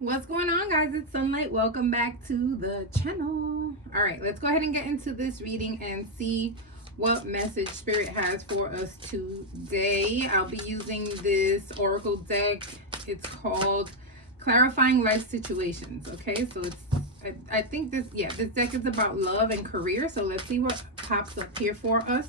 What's going on, guys? It's Sunlight. Welcome back to the channel. All right, let's go ahead and get into this reading and see what message Spirit has for us today. I'll be using this Oracle deck. It's called Clarifying Life Situations. Okay, so I think this deck is about love and career. So let's see what pops up here for us.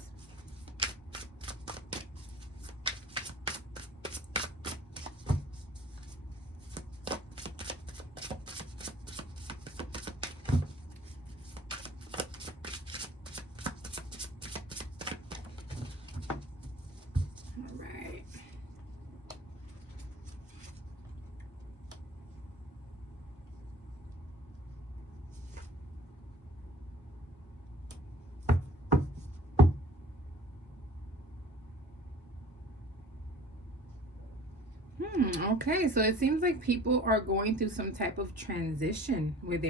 Okay, so it seems like people are going through some type of transition with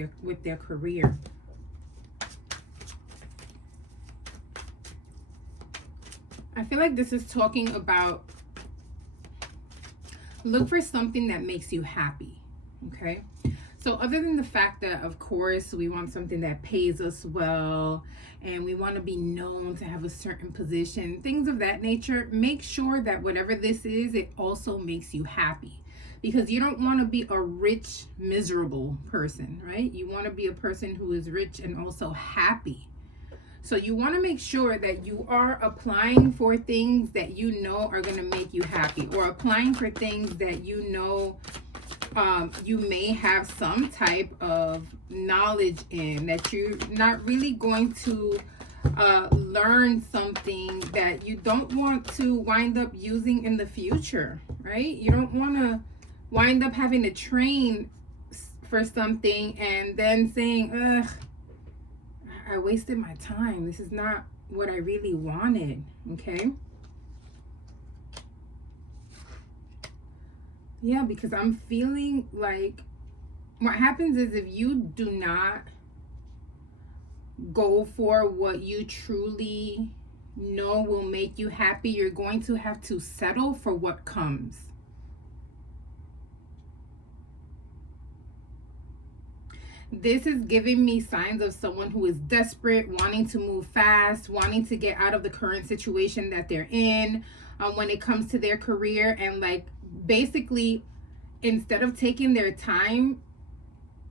their career. I feel like this is talking about look for something that makes you happy. Okay, so other than the fact that, of course, we want something that pays us well and we want to be known to have a certain position, things of that nature, make sure that whatever this is, it also makes you happy. Because you don't want to be a rich, miserable person, right? You want to be a person who is rich and also happy. So you want to make sure that you are applying for things that you know are going to make you happy, or applying for things that you know you may have some type of knowledge in, that you're not really going to learn something that you don't want to wind up using in the future, right? You don't want to wind up having to train for something and then saying, ugh, I wasted my time. This is not what I really wanted, okay? Yeah, because I'm feeling like what happens is if you do not go for what you truly know will make you happy, you're going to have to settle for what comes. This is giving me signs of someone who is desperate, wanting to move fast, wanting to get out of the current situation that they're in when it comes to their career. And like basically, instead of taking their time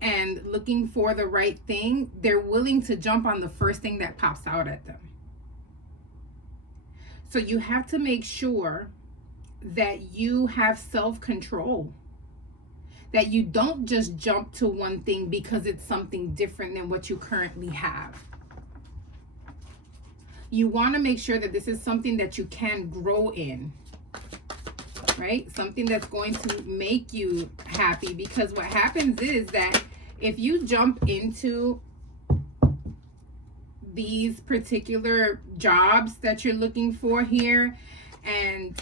and looking for the right thing, they're willing to jump on the first thing that pops out at them. So you have to make sure that you have self-control, that you don't just jump to one thing because it's something different than what you currently have. You want to make sure that this is something that you can grow in, right? Something that's going to make you happy, because what happens is that if you jump into these particular jobs that you're looking for here and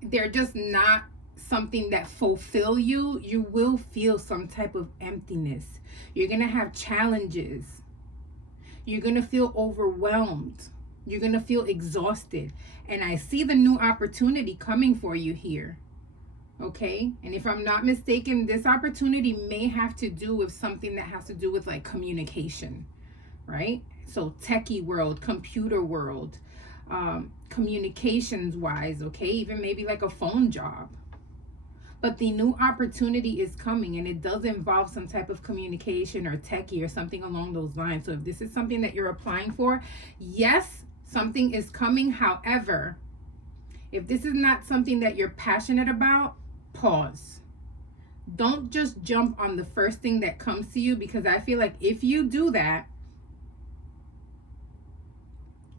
they're just not something that fulfill you, you will feel some type of emptiness. You're going to have challenges. You're going to feel overwhelmed. You're going to feel exhausted. And I see the new opportunity coming for you here. Okay? And if I'm not mistaken, this opportunity may have to do with something that has to do with like communication, right? So techie world, computer world, communications wise, okay? Even maybe like a phone job. But the new opportunity is coming, and it does involve some type of communication or techie or something along those lines. So if this is something that you're applying for, yes, something is coming. However, if this is not something that you're passionate about, pause. Don't just jump on the first thing that comes to you, because I feel like if you do that,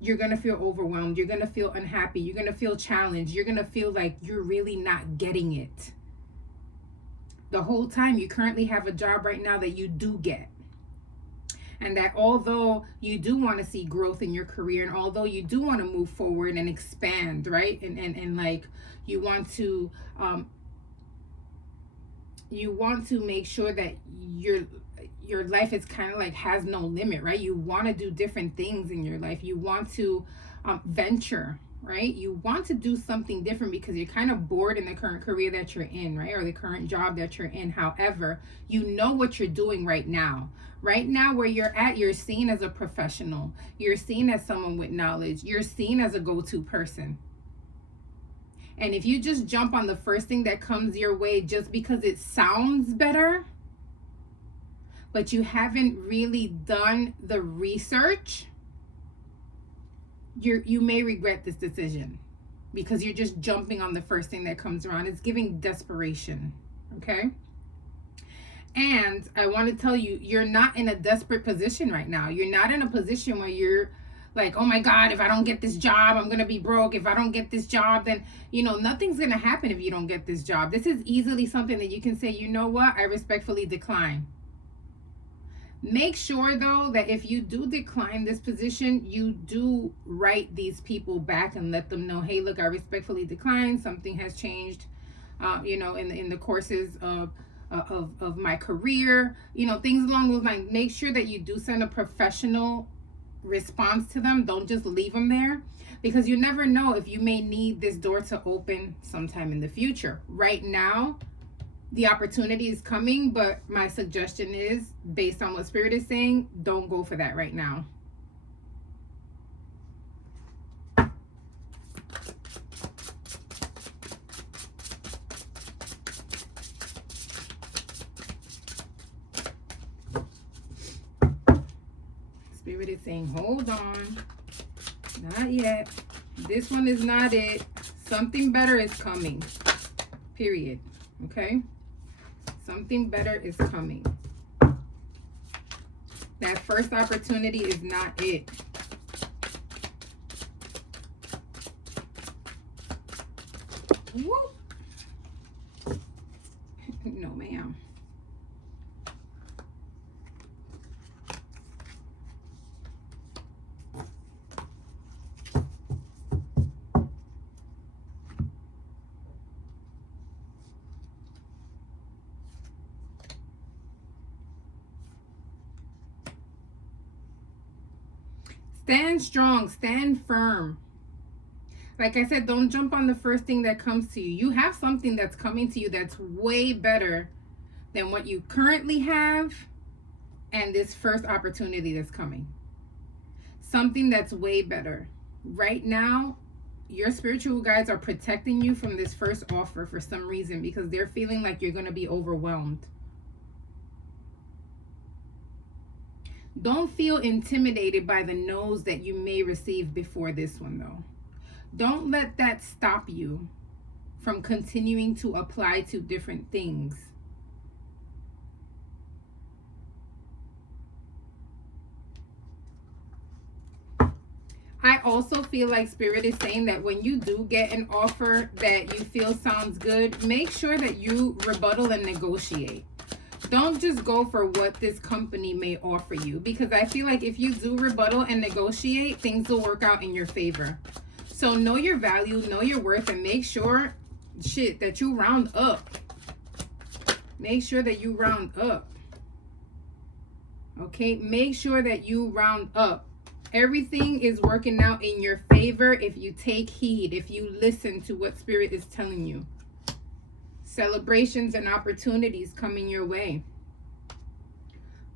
you're going to feel overwhelmed. You're going to feel unhappy. You're going to feel challenged. You're going to feel like you're really not getting it. The whole time you currently have a job right now that you do get. And that although you do want to see growth in your career, and although you do want to move forward and expand, right? And like you want to make sure that your life is kind of like has no limit, right? You want to do different things in your life. You want to venture, right? You want to do something different because you're kind of bored in the current career that you're in, right? Or the current job that you're in. However, you know what you're doing right now. Right now, where you're at, you're seen as a professional. You're seen as someone with knowledge. You're seen as a go-to person. And if you just jump on the first thing that comes your way just because it sounds better, but you haven't really done the research, you may regret this decision because you're just jumping on the first thing that comes around. It's giving desperation, okay? And I want to tell you, you're not in a desperate position right now. You're not in a position where you're like, oh my God, if I don't get this job, I'm going to be broke. If I don't get this job, then, nothing's going to happen if you don't get this job. This is easily something that you can say, you know what, I respectfully decline. Make sure, though, that if you do decline this position, you do write these people back and let them know, hey, look, I respectfully decline. Something has changed, in the courses of my career, things along those lines. Make sure that you do send a professional response to them. Don't just leave them there, because you never know if you may need this door to open sometime in the future. Right now, the opportunity is coming, but my suggestion is, based on what Spirit is saying, don't go for that right now. Spirit is saying, hold on. Not yet. This one is not it. Something better is coming. Period. Okay? Something better is coming. That first opportunity is not it. Whoop. No, ma'am. Stand strong, stand firm. Like I said, don't jump on the first thing that comes to you. You have something that's coming to you that's way better than what you currently have and this first opportunity that's coming. Something that's way better. Right now, your spiritual guides are protecting you from this first offer for some reason, because they're feeling like you're going to be overwhelmed. Don't feel intimidated by the no's that you may receive before this one, though. Don't let that stop you from continuing to apply to different things. I also feel like Spirit is saying that when you do get an offer that you feel sounds good, make sure that you rebuttal and negotiate. Don't just go for what this company may offer you, because I feel like if you do rebuttal and negotiate, things will work out in your favor. So know your value, know your worth, and make sure, that you round up. Make sure that you round up. Okay? Make sure that you round up. Everything is working out in your favor if you take heed, if you listen to what Spirit is telling you. Celebrations and opportunities coming your way.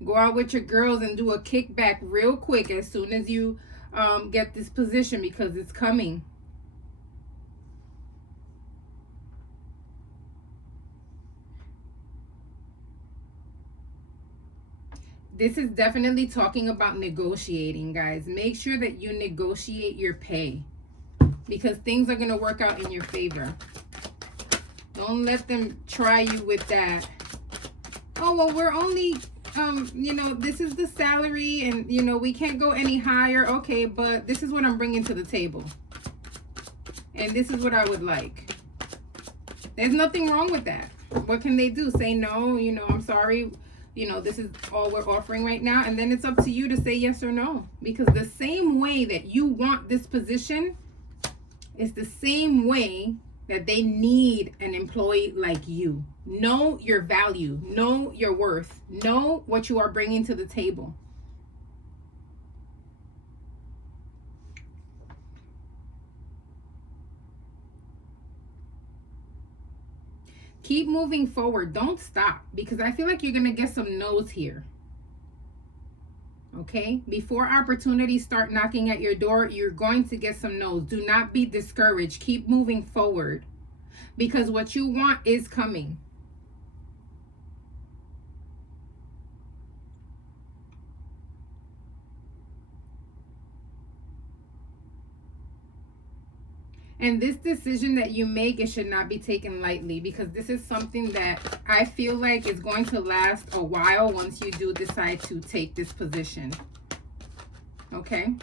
Go out with your girls and do a kickback real quick as soon as you get this position, because it's coming. This is definitely talking about negotiating, guys. Make sure that you negotiate your pay, because things are going to work out in your favor. Don't let them try you with that. Oh, well, we're only, this is the salary and, we can't go any higher. Okay, but this is what I'm bringing to the table. And this is what I would like. There's nothing wrong with that. What can they do? Say no, I'm sorry. This is all we're offering right now. And then it's up to you to say yes or no. Because the same way that you want this position is the same way that they need an employee like you. Know your value. Know your worth. Know what you are bringing to the table. Keep moving forward. Don't stop, because I feel like you're going to get some no's here. Okay? Before opportunities start knocking at your door, you're going to get some no's. Do not be discouraged. Keep moving forward, because what you want is coming. And this decision that you make, it should not be taken lightly, because this is something that I feel like is going to last a while once you do decide to take this position. Okay?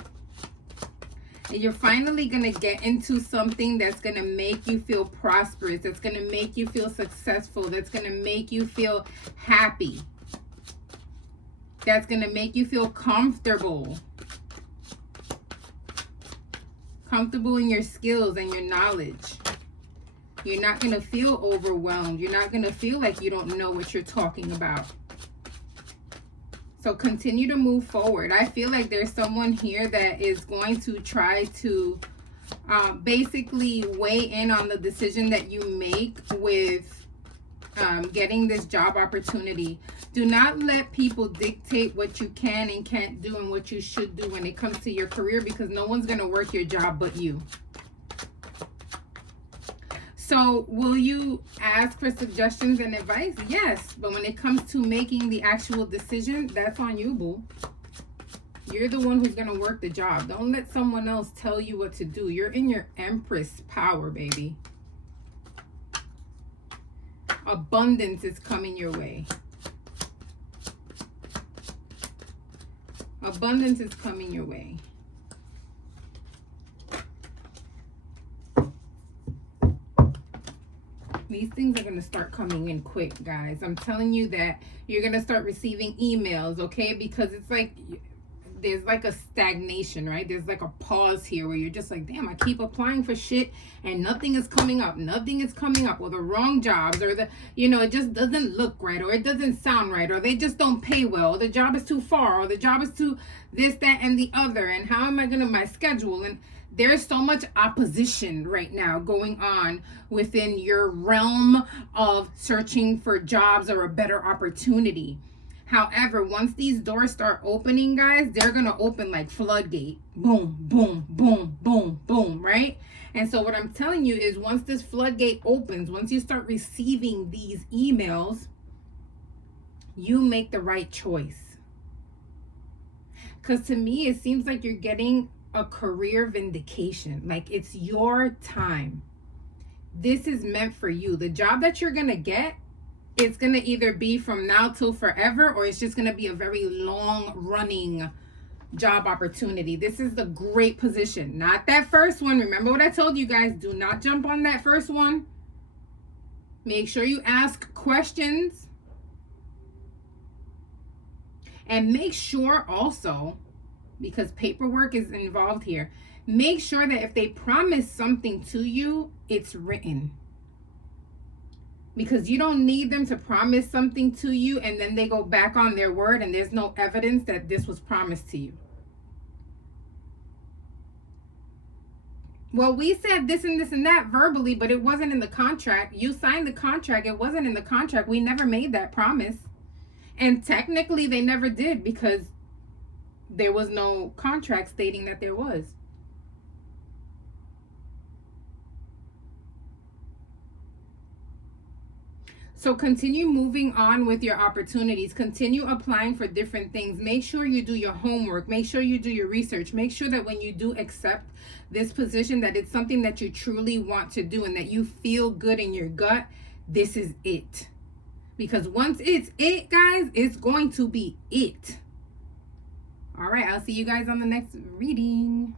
And you're finally going to get into something that's going to make you feel prosperous, that's going to make you feel successful, that's going to make you feel happy, that's going to make you feel comfortable in your skills and your knowledge. You're not going to feel overwhelmed. You're not going to feel like you don't know what you're talking about. So continue to move forward. I feel like there's someone here that is going to try to basically weigh in on the decision that you make with getting this job opportunity. Do not let people dictate what you can and can't do and what you should do when it comes to your career, because no one's going to work your job but you. So will you ask for suggestions and advice? Yes. But when it comes to making the actual decision, that's on you, boo. You're the one who's going to work the job. Don't let someone else tell you what to do. You're in your Empress power, baby. Abundance is coming your way. Abundance is coming your way. These things are going to start coming in quick, guys. I'm telling you that you're going to start receiving emails, okay? Because it's like there's like a stagnation, right? There's like a pause here where you're just like, damn, I keep applying for shit and nothing is coming up. Nothing is coming up, or the wrong jobs, or it just doesn't look right, or it doesn't sound right, or they just don't pay well, or the job is too far, or the job is too this, that, and the other. And how am I going to my schedule? And there's so much opposition right now going on within your realm of searching for jobs or a better opportunity. However, once these doors start opening, guys, they're going to open like floodgate. Boom, boom, boom, boom, boom, right? And so what I'm telling you is, once this floodgate opens, once you start receiving these emails, you make the right choice. Because to me, it seems like you're getting a career vindication. Like it's your time. This is meant for you. The job that you're going to get, it's going to either be from now till forever, or it's just going to be a very long running job opportunity. This is the great position, not that first one. Remember what I told you guys, do not jump on that first one. Make sure you ask questions, and make sure also, because paperwork is involved here, make sure that if they promise something to you, it's written. Because you don't need them to promise something to you and then they go back on their word and there's no evidence that this was promised to you. Well, we said this and this and that verbally, but it wasn't in the contract. You signed the contract. It wasn't in the contract. We never made that promise. And technically they never did, because there was no contract stating that there was. So continue moving on with your opportunities. Continue applying for different things. Make sure you do your homework. Make sure you do your research. Make sure that when you do accept this position, that it's something that you truly want to do and that you feel good in your gut. This is it. Because once it's it, guys, it's going to be it. All right, I'll see you guys on the next reading.